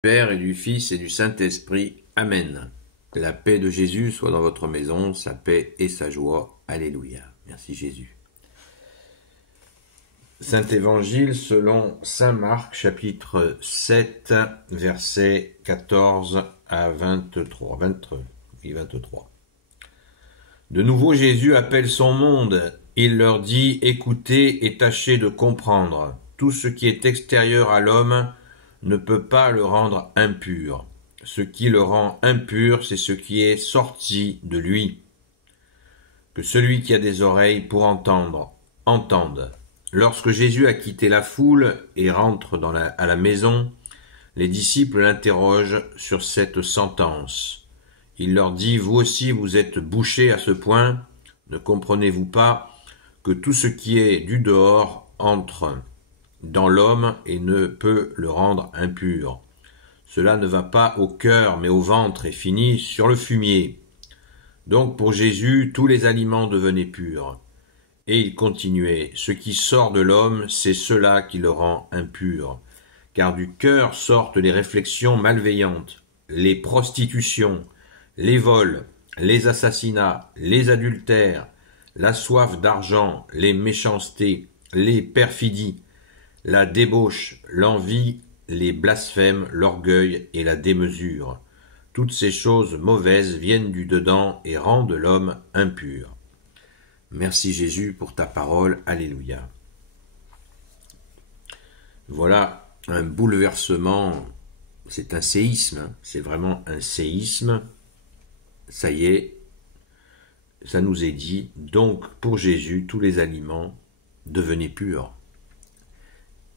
Père et du Fils et du Saint-Esprit. Amen. Que la paix de Jésus soit dans votre maison, sa paix et sa joie. Alléluia. Merci Jésus. Saint Évangile selon Saint Marc, chapitre 7, versets 14 à 23. 23. De nouveau Jésus appelle son monde. Il leur dit, écoutez et tâchez de comprendre. Tout ce qui est extérieur à l'homme ne peut pas le rendre impur. Ce qui le rend impur, c'est ce qui est sorti de lui. Que celui qui a des oreilles pour entendre, entende. Lorsque Jésus a quitté la foule et rentre à la maison, les disciples l'interrogent sur cette sentence. Il leur dit, vous aussi vous êtes bouchés à ce point, ne comprenez-vous pas que tout ce qui est du dehors entre dans l'homme et ne peut le rendre impur. Cela ne va pas au cœur mais au ventre et finit sur le fumier. Donc pour Jésus, tous les aliments devenaient purs. Et il continuait, ce qui sort de l'homme, c'est cela qui le rend impur. Car du cœur sortent les réflexions malveillantes, les prostitutions, les vols, les assassinats, les adultères, la soif d'argent, les méchancetés, les perfidies, la débauche, l'envie, les blasphèmes, l'orgueil et la démesure. Toutes ces choses mauvaises viennent du dedans et rendent l'homme impur. Merci Jésus pour ta parole. Alléluia. Voilà un bouleversement, c'est un séisme, c'est vraiment un séisme. Ça y est, ça nous est dit. Donc pour Jésus, tous les aliments devenaient purs.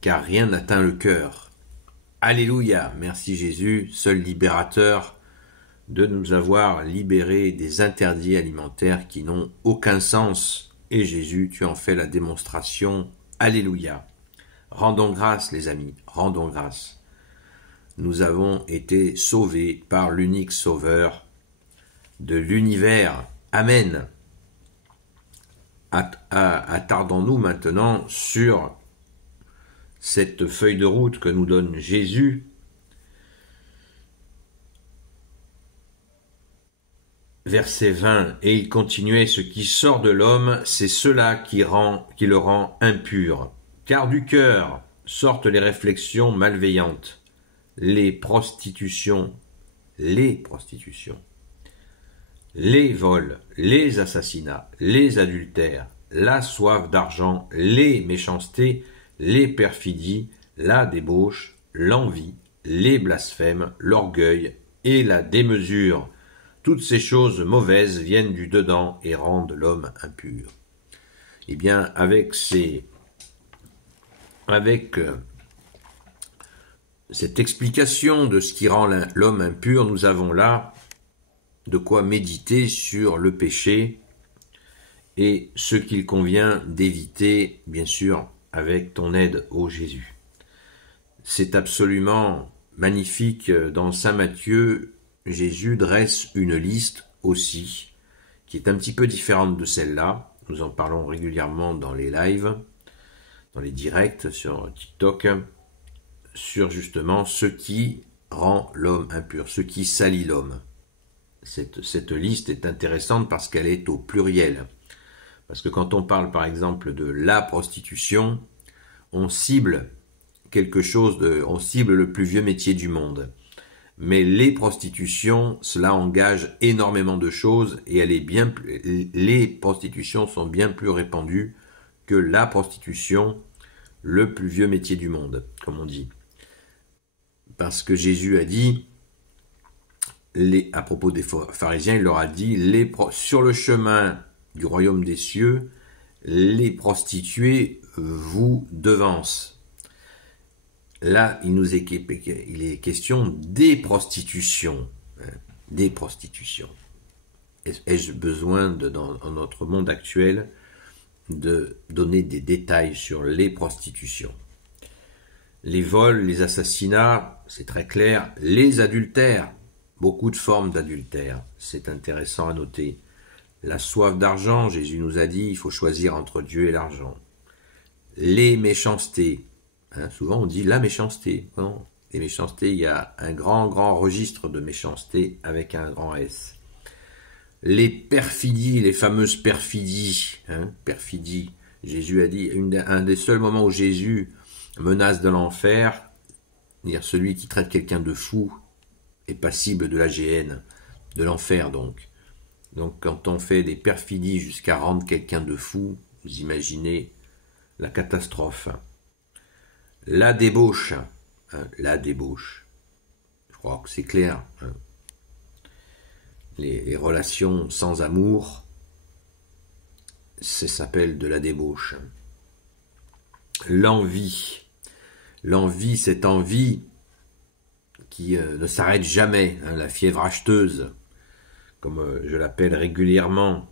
Car rien n'atteint le cœur. Alléluia, merci Jésus, seul libérateur, de nous avoir libérés des interdits alimentaires qui n'ont aucun sens. Et Jésus, tu en fais la démonstration. Alléluia. Rendons grâce, les amis, rendons grâce. Nous avons été sauvés par l'unique sauveur de l'univers. Amen. Attardons-nous maintenant sur cette feuille de route que nous donne Jésus. Verset 20, et il continuait, ce qui sort de l'homme, c'est cela qui le rend impur. Car du cœur sortent les réflexions malveillantes, les prostitutions, les vols, les assassinats, les adultères, la soif d'argent, les méchancetés, les perfidies, la débauche, l'envie, les blasphèmes, l'orgueil et la démesure. Toutes ces choses mauvaises viennent du dedans et rendent l'homme impur. Eh bien, avec cette explication de ce qui rend l'homme impur, nous avons là de quoi méditer sur le péché et ce qu'il convient d'éviter, bien sûr, avec ton aide, ô Jésus. C'est absolument magnifique. Dans Saint Matthieu, Jésus dresse une liste aussi, qui est un petit peu différente de celle-là. Nous en parlons régulièrement dans les lives, dans les directs sur TikTok, sur justement ce qui rend l'homme impur, ce qui salit l'homme. Cette liste est intéressante parce qu'elle est au pluriel. Parce que quand on parle par exemple de la prostitution, on cible on cible le plus vieux métier du monde. Mais les prostitutions, cela engage énormément de choses et les prostitutions sont bien plus répandues que la prostitution, le plus vieux métier du monde, comme on dit. Parce que Jésus a dit, à propos des pharisiens, il leur a dit, sur le chemin du royaume des cieux, les prostituées vous devancent. Là, il est question des prostitutions. Des prostitutions. Ai-je besoin, dans notre monde actuel, de donner des détails sur les prostitutions? Les vols, les assassinats, c'est très clair. Les adultères, beaucoup de formes d'adultère, c'est intéressant à noter. La soif d'argent, Jésus nous a dit, il faut choisir entre Dieu et l'argent. Les méchancetés, souvent on dit la méchanceté. Non, Les méchancetés, il y a un grand, grand registre de méchanceté avec un grand S. Les perfidies, les fameuses perfidies, perfidies. Jésus a dit, un des seuls moments où Jésus menace de l'enfer, c'est-à-dire celui qui traite quelqu'un de fou est passible de la géhenne, de l'enfer donc. Donc quand on fait des perfidies jusqu'à rendre quelqu'un de fou, vous imaginez la catastrophe. La débauche, la débauche. Je crois que c'est clair. Les relations sans amour, ça s'appelle de la débauche. L'envie. L'envie, cette envie qui ne s'arrête jamais, la fièvre acheteuse, comme je l'appelle régulièrement.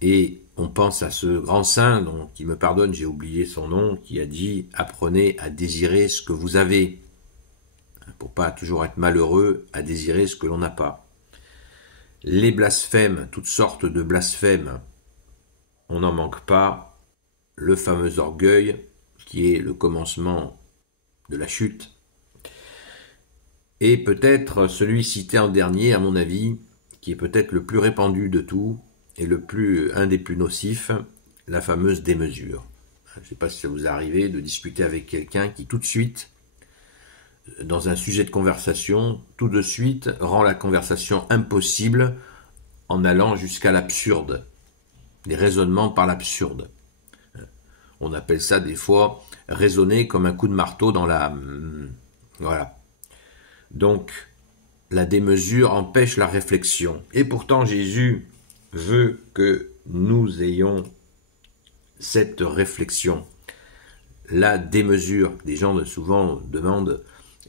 Et on pense à ce grand saint, dont, qui me pardonne, j'ai oublié son nom, qui a dit « Apprenez à désirer ce que vous avez », pour pas toujours être malheureux, à désirer ce que l'on n'a pas. Les blasphèmes, toutes sortes de blasphèmes, on n'en manque pas. Le fameux orgueil, qui est le commencement de la chute. Et peut-être celui cité en dernier, à mon avis, qui est peut-être le plus répandu de tout, et un des plus nocifs, la fameuse démesure. Je ne sais pas si ça vous est arrivé de discuter avec quelqu'un qui tout de suite, dans un sujet de conversation, tout de suite rend la conversation impossible en allant jusqu'à l'absurde. Des raisonnements par l'absurde. On appelle ça des fois raisonner comme un coup de marteau dans la... Voilà. Donc, la démesure empêche la réflexion. Et pourtant, Jésus veut que nous ayons cette réflexion. La démesure. Des gens souvent demandent,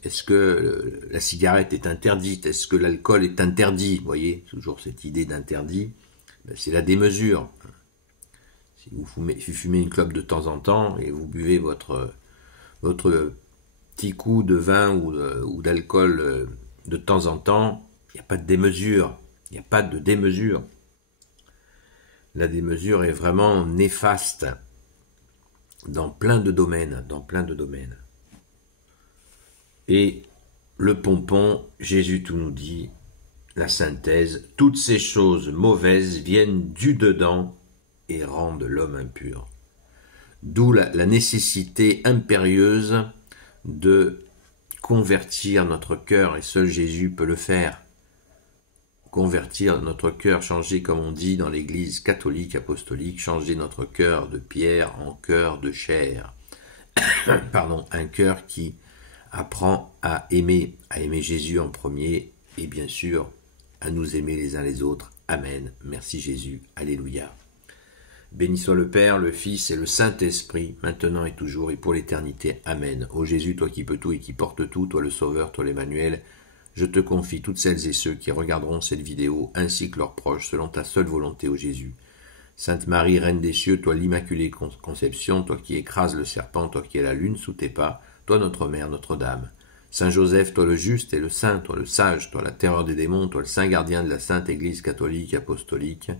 est-ce que la cigarette est interdite? Est-ce que l'alcool est interdit? Vous voyez, toujours cette idée d'interdit. C'est la démesure. Si vous fumez une clope de temps en temps et vous buvez votre petit coup de vin ou d'alcool de temps en temps, il n'y a pas de démesure. Il n'y a pas de démesure. La démesure est vraiment néfaste dans plein de domaines, Et le pompon, Jésus tout nous dit, la synthèse, toutes ces choses mauvaises viennent du dedans et rendent l'homme impur. D'où la nécessité impérieuse de convertir notre cœur, et seul Jésus peut le faire. Convertir notre cœur, changer, comme on dit dans l'église catholique, apostolique, changer notre cœur de pierre en cœur de chair. Pardon, un cœur qui apprend à aimer Jésus en premier, et bien sûr, à nous aimer les uns les autres. Amen. Merci Jésus. Alléluia. Béni soit le Père, le Fils et le Saint-Esprit, maintenant et toujours et pour l'éternité. Amen. Ô Jésus, toi qui peux tout et qui portes tout, toi le Sauveur, toi l'Emmanuel, je te confie toutes celles et ceux qui regarderont cette vidéo, ainsi que leurs proches, selon ta seule volonté, ô Jésus. Sainte Marie, Reine des cieux, toi l'Immaculée Conception, toi qui écrases le serpent, toi qui es la lune sous tes pas, toi notre Mère, Notre-Dame. Saint Joseph, toi le juste et le saint, toi le sage, toi la terreur des démons, toi le saint gardien de la Sainte Église catholique apostolique.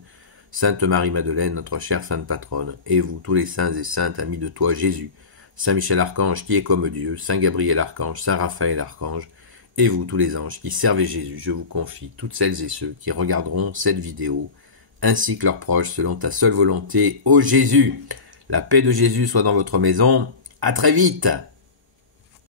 Sainte Marie-Madeleine, notre chère sainte patronne, et vous, tous les saints et saintes, amis de toi, Jésus, Saint Michel Archange, qui est comme Dieu, Saint Gabriel Archange, Saint Raphaël Archange, et vous, tous les anges qui servez Jésus, je vous confie toutes celles et ceux qui regarderont cette vidéo, ainsi que leurs proches, selon ta seule volonté, ô Jésus. La paix de Jésus soit dans votre maison. À très vite!